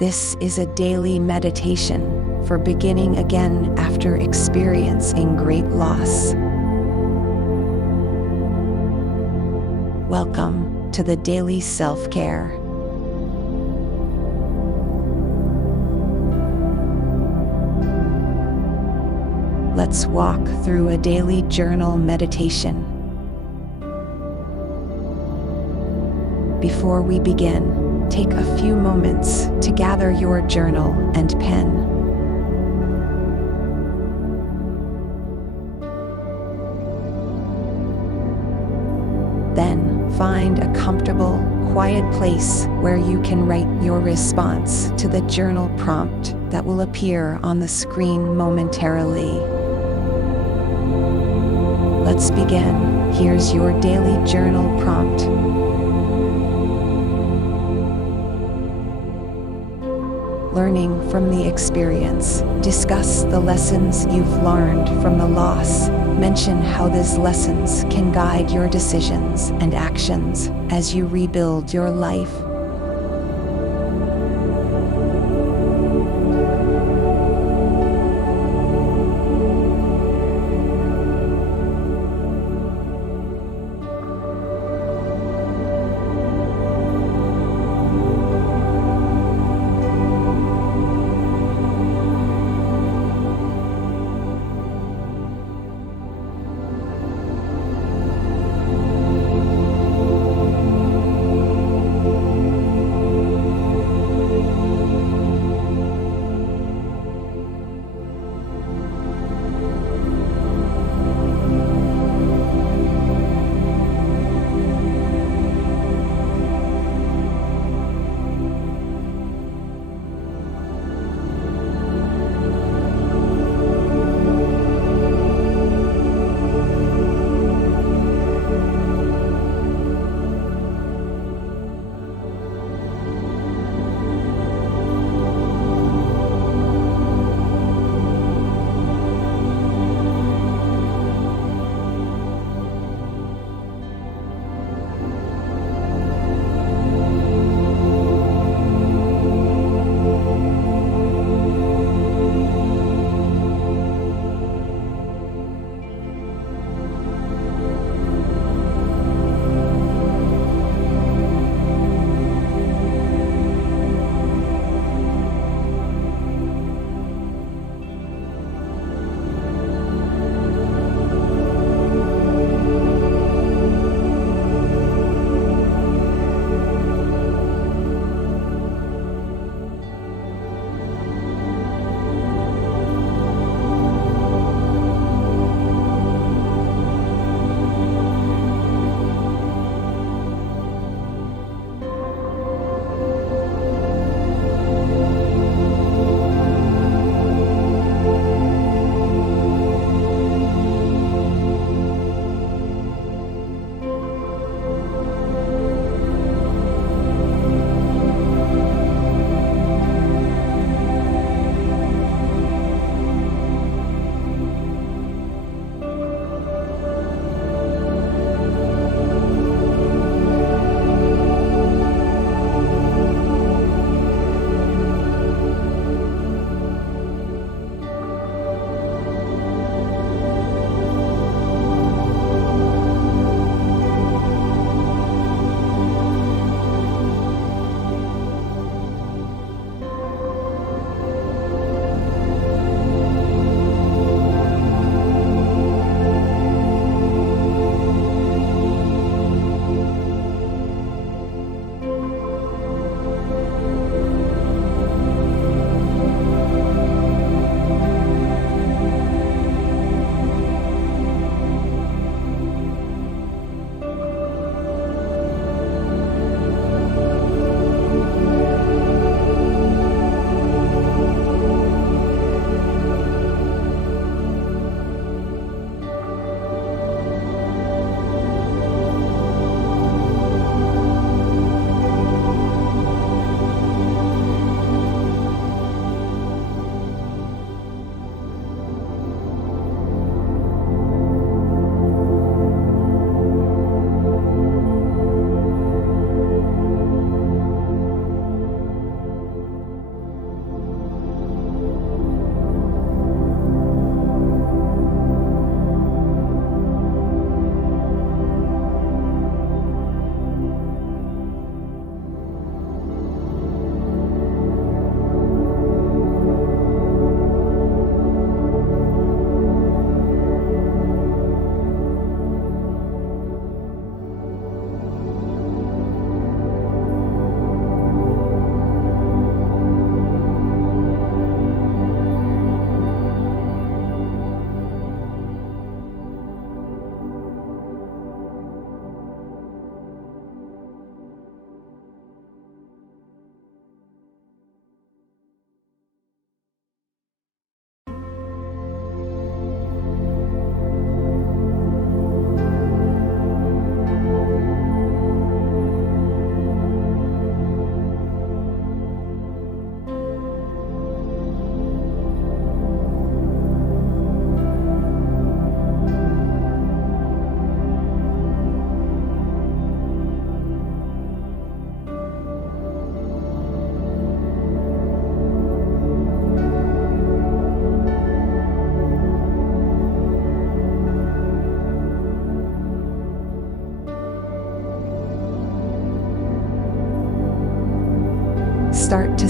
This is a daily meditation for beginning again after experiencing great loss. Welcome to the Daily Self-Care. Let's walk through a daily journal meditation. Before we begin, take a few moments to gather your journal and pen. Then, find a comfortable, quiet place where you can write your response to the journal prompt that will appear on the screen momentarily. Let's begin. Here's your daily journal prompt. Learning from the experience. Discuss the lessons you've learned from the loss. Mention how these lessons can guide your decisions and actions as you rebuild your life.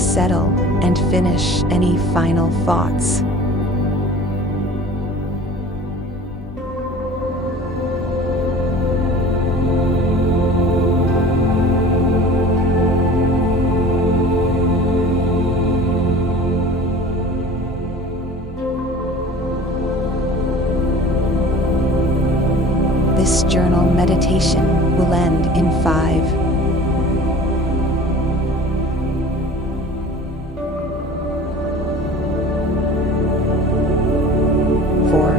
settle and finish any final thoughts. This journal meditation will end in 5, 4,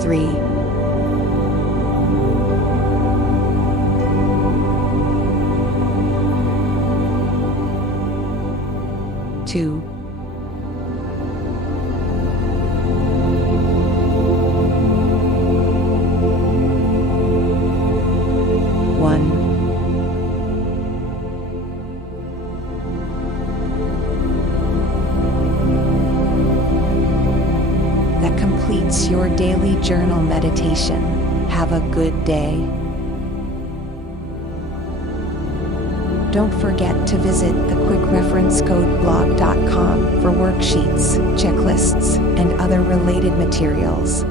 3, 2, 1. That completes your daily journal meditation. Have a good day. Don't forget to visit thequickreferencecode blog.com for worksheets, checklists, and other related materials.